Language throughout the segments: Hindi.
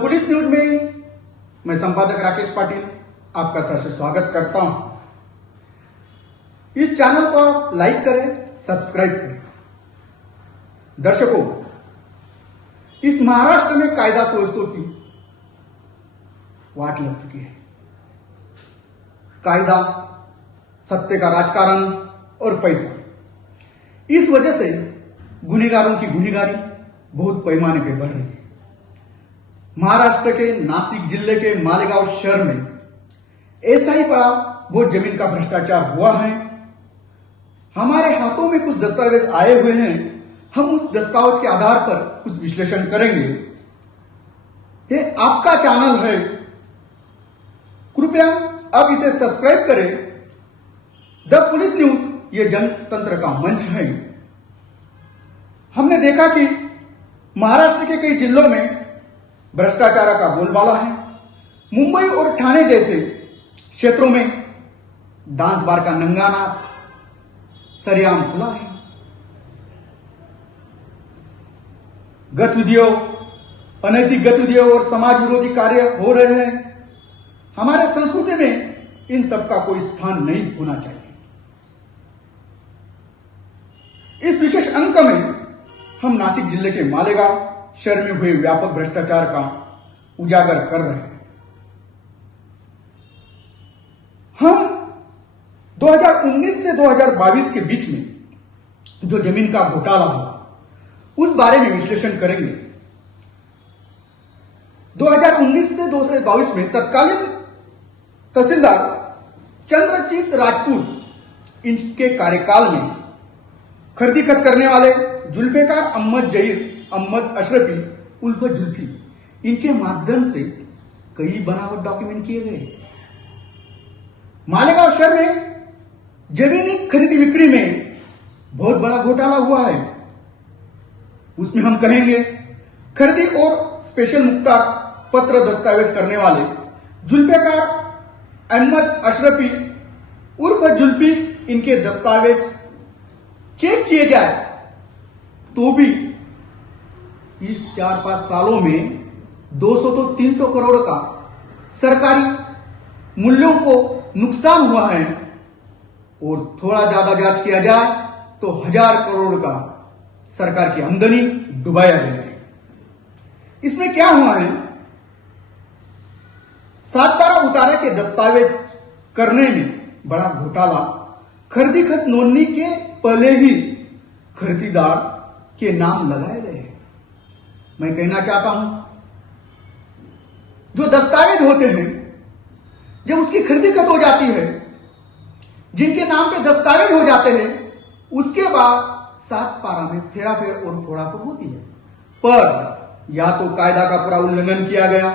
पुलिस न्यूज में मैं संपादक राकेश पाटिल आपका सहर्ष स्वागत करता हूं। इस चैनल को आप लाइक करें, सब्सक्राइब करें। दर्शकों, इस महाराष्ट्र में कायदा सुव्यवस्था की वाट लग चुकी है। कायदा, सत्य का राजकारण और पैसा, इस वजह से गुनहगारों की गुनहगारी बहुत पैमाने पर बढ़ रही है। महाराष्ट्र के नासिक जिले के मालेगांव शहर में ऐसा ही बड़ा बहुत जमीन का भ्रष्टाचार हुआ है। हमारे हाथों में कुछ दस्तावेज आए हुए हैं। हम उस दस्तावेज के आधार पर कुछ विश्लेषण करेंगे। ये आपका चैनल है, कृपया अब इसे सब्सक्राइब करें। द पुलिस न्यूज ये जनतंत्र का मंच है। हमने देखा कि महाराष्ट्र के कई जिलों में भ्रष्टाचार का बोलबाला है। मुंबई और ठाणे जैसे क्षेत्रों में डांस बार का नंगा नाच सरेआम खुला है। गतिविधियों, अनैतिक गतिविधियों और समाज विरोधी कार्य हो रहे हैं। हमारे संस्कृति में इन सब का कोई स्थान नहीं होना चाहिए। इस विशेष अंक में हम नासिक जिले के मालेगांव शहर में हुए व्यापक भ्रष्टाचार का उजागर कर रहे हैं। हम 2019 से 2022 के बीच में जो जमीन का घोटाला हुआ उस बारे में विश्लेषण करेंगे। 2019 से 2022 में तत्कालीन तहसीलदार चंद्रजीत राजपूत इनके कार्यकाल में खरीदी खत करने वाले जुल्फिकार अहमद जहीर अहमद अशरफी उल्फ जुल्फी, इनके माध्यम से कई बनावट डॉक्यूमेंट किए गए। मालेगांव शहर में जमीनी खरीदी बिक्री में बहुत बड़ा घोटाला हुआ है। उसमें हम कहेंगे खरीदी और स्पेशल मुख्तार पत्र दस्तावेज करने वाले जुल्फिकार अहमद अशरफी उर्फ जुल्फी, इनके दस्तावेज चेक किए जाए तो भी इस 4-5 सालों में 200 तो 300 करोड़ का सरकारी मूल्यों को नुकसान हुआ है और थोड़ा ज्यादा जांच किया जाए तो 1000 करोड़ का सरकार की आमदनी डुबाया गया है। इसमें क्या हुआ है, 7/12 उतारे के दस्तावेज करने में बड़ा घोटाला। खरीदी खत नोंदनी के पहले ही खरीदार के नाम लगाए गए हैं। मैं कहना चाहता हूं, जो दस्तावेज होते हैं, जब उसकी खरीदी खत हो जाती है, जिनके नाम पे दस्तावेज हो जाते हैं, उसके बाद 7/12 में फेराफेर और फोड़ाफोड़ होती है। पर या तो कायदा का पूरा उल्लंघन किया गया,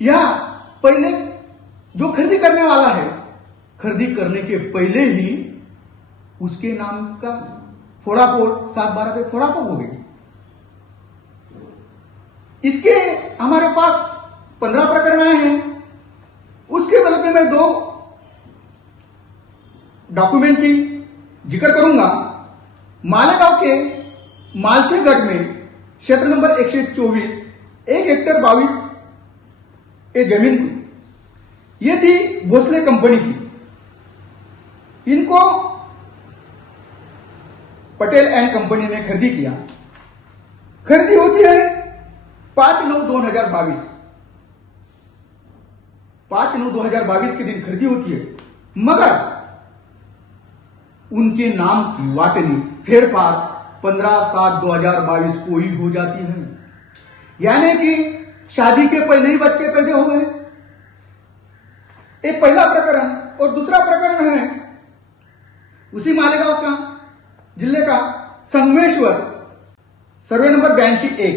या पहले जो खरीदी करने वाला है, खरीदी करने के पहले ही उसके नाम का फोड़ाफोड़ 7/12 पे फोड़ाफोड़ हो गई। इसके हमारे पास 15 प्रकरण आए हैं। उसके बल पे मैं 2 डॉक्यूमेंट की जिक्र करूंगा। मालेगांव के मालथेगढ़ में क्षेत्र नंबर 124 1 हेक्टर 22 ये जमीन ये थी भोसले कंपनी की। इनको पटेल एंड कंपनी ने खरीदी किया। खरीदी होती है 5/9/2022। 5/9/2022 के दिन खरीदी होती है, मगर उनके नाम की वाटनी फेरफार 15/7/2022 को ही हो जाती है। यानी कि शादी के पहले ही बच्चे पैदा हो गए। एक पहला प्रकरण। और दूसरा प्रकरण है उसी मालेगांव का जिले का संगमेश्वर, सर्वे नंबर 82/1।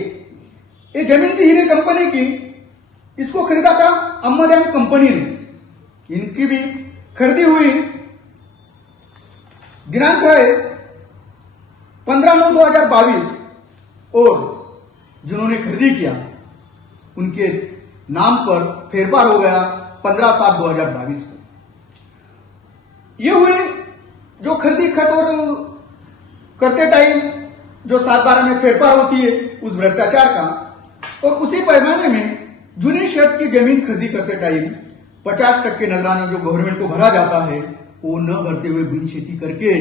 ये जमीन थी हीरे कंपनी की। इसको खरीदा था अहमद एंड कंपनी ने। इनकी भी खरीदी हुई। दिनांक है 15/9/2022 और जिन्होंने खरीदी किया उनके नाम पर फेरफार हो गया 15/7/2022 को। ये हुए जो खरीदी खत और करते टाइम जो 7/12 में फेरफार होती है उस भ्रष्टाचार का। और उसी पैमाने में जूनी शर्त की जमीन खरीदी करते टाइम 50% नजराना जो गवर्नमेंट को भरा जाता है वो न भरते हुए बिन खेती करके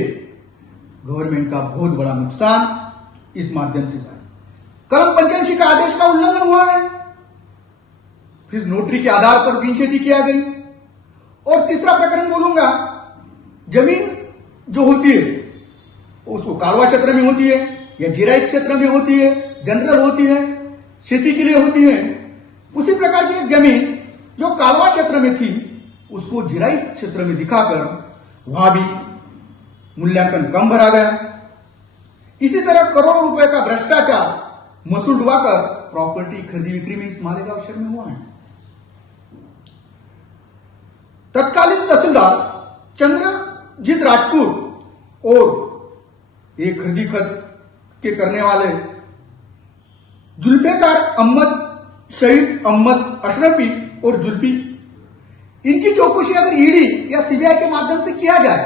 गवर्नमेंट का बहुत बड़ा नुकसान इस माध्यम से हुआ है। कलम 85 का आदेश का उल्लंघन हुआ है, फिर नोटरी के आधार पर बिन खेती किया गई। और तीसरा प्रकरण बोलूंगा, जमीन जो होती है उसको कालवा क्षेत्र में होती है या जिराई क्षेत्र में होती है, जनरल होती है, खेती के लिए होती है। उसी प्रकार की एक जमीन जो कालवा क्षेत्र में थी उसको जिराई क्षेत्र में दिखाकर वहां भी मूल्यांकन कम भरा गया। इसी तरह करोड़ों रुपए का भ्रष्टाचार मसूल डुबाकर प्रॉपर्टी खरीदी बिक्री में इस मालेगांव शहर में हुआ है। तत्कालीन तहसीलदार चंद्रजीत राजपूत और एक खरीदी के करने वाले जुल्फिकार अहमद शहीद अहमद अशरफी और जुल्फी, इनकी चौकसी अगर ईडी या सीबीआई के माध्यम से किया जाए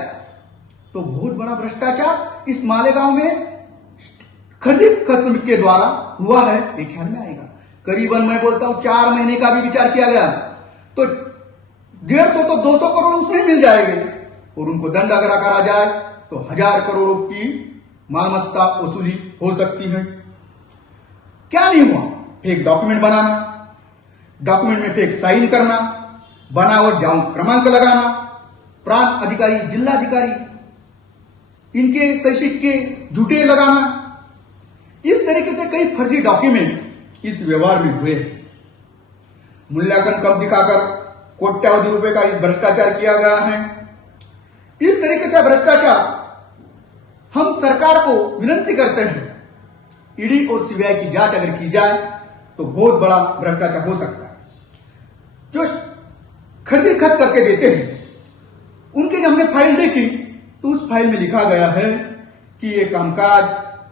तो बहुत बड़ा भ्रष्टाचार इस मालेगांव में खरीदी खत्म के द्वारा हुआ है ये ख्याल में आएगा। करीबन मैं बोलता हूं 4 महीने का भी विचार किया गया तो 150 तो 200 करोड़ उसमें मिल जाएंगे और उनको दंड अगर करा जाए तो 1000 करोड़ों की मालमत्ता वसूली हो सकती है। क्या नहीं हुआ? फेक डॉक्यूमेंट बनाना, डॉक्यूमेंट में फेक साइन करना, बनावट जाऊं क्रमांक लगाना, प्रांत अधिकारी जिलाधिकारी इनके सही सिक्के झूठे लगाना, इस तरीके से कई फर्जी डॉक्यूमेंट इस व्यवहार में हुए। मूल्यांकन कम दिखाकर कोट्यावधि रुपए का इस भ्रष्टाचार किया गया है। इस तरीके से भ्रष्टाचार हम सरकार को विनती करते हैं ईडी और सीबीआई की जांच अगर की जाए तो बहुत बड़ा भ्रष्टाचार हो सकता है। जो खरीदी खत करके देते हैं उनकी जब हमने फाइल देखी तो उस फाइल में लिखा गया है कि ये कामकाज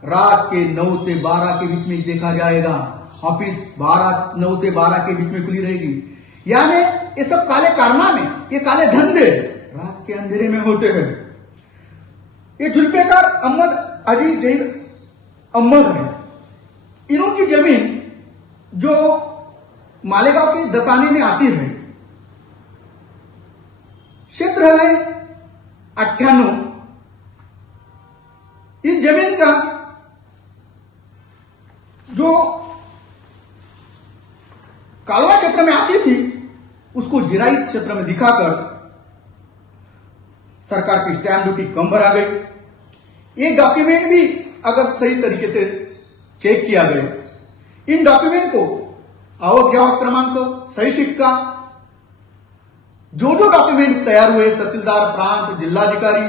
रात के 9 से 12 के बीच में देखा जाएगा, ऑफिस 9 से 12 के बीच में खुली रहेगी। यानी ये सब काले कारनामे, ये काले धंधे रात के अंधेरे में होते हैं। ये जुल्फिकार अहमद अजी जहीर अहमद है, इन्हों की जमीन जो मालेगांव के दसाने में आती है, क्षेत्र है 98। इस जमीन का जो कालवा क्षेत्र में आती थी उसको जिराई क्षेत्र में दिखाकर सरकार की स्टैंप ड्यूटी कम भरा गई। ये डॉक्यूमेंट भी अगर सही तरीके से चेक किया गया, इन डॉक्यूमेंट को आवक जावक क्रमांक, सही सिक्का, जो डॉक्यूमेंट तैयार हुए तहसीलदार, प्रांत, जिलाधिकारी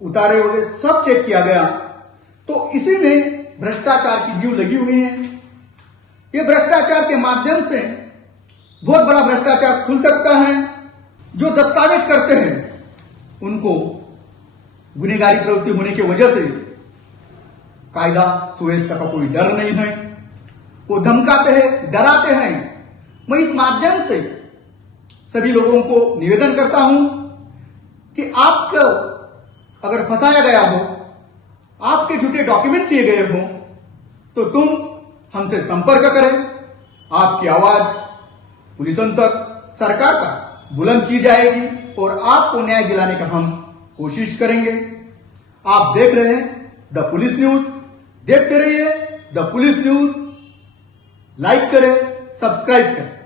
उतारे हुए सब चेक किया गया तो इसी में भ्रष्टाचार की ड्यू लगी हुई है। ये भ्रष्टाचार के माध्यम से बहुत बड़ा भ्रष्टाचार खुल सकता है। जो दस्तावेज करते हैं उनको गुनहगारी प्रवृत्ति होने की वजह से कायदा सुव्यवस्था का कोई डर नहीं है, वो धमकाते हैं, डराते हैं। मैं इस माध्यम से सभी लोगों को निवेदन करता हूं कि आपको अगर फंसाया गया हो, आपके झूठे डॉक्यूमेंट किए गए हो तो तुम हमसे संपर्क करें। आपकी आवाज पुलिसों तक, सरकार तक बुलंद की जाएगी और आपको न्याय दिलाने का हम कोशिश करेंगे। आप देख रहे हैं द पुलिस न्यूज, देखते रहिए द पुलिस न्यूज। लाइक करें, सब्सक्राइब करें।